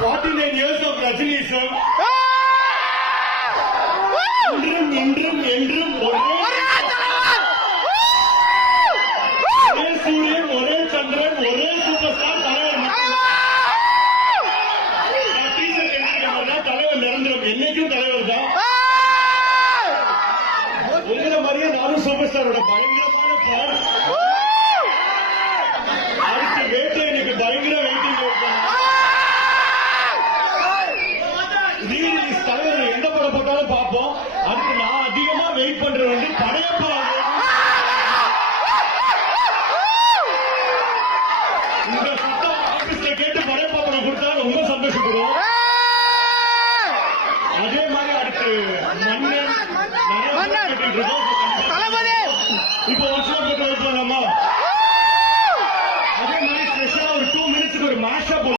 49 years of Rajiniism. இன்றும் இன்றும் என்றும் ஒரே சூரியன், ஒரே சந்திரன், ஒரே சூப்பர் ஸ்டார் தலைவர். தலைவர் நிரந்தரம், என்னைக்கும் தலைவர் தான். உங்களை மாதிரியே நானும் சூப்பர் ஸ்டாரோட பயங்கரமான ஃபேன். அடுத்த வேட்டை எனக்கு பயங்கர வெயிட்டிங் தலைவர் எந்த படம் போட்டாலும் பார்ப்போம். அதுக்கு நான் அதிகமா வெயிட் பண்றது வந்து படையப்பா. இந்த சுத்தம் ஆபீஸ்ல கேட்டு படையப்பா படம் கொடுத்தா ரொம்ப சந்தோஷப்படுவோம். அதே மாதிரி அடுத்து மன்னன் இப்போ வருஷம்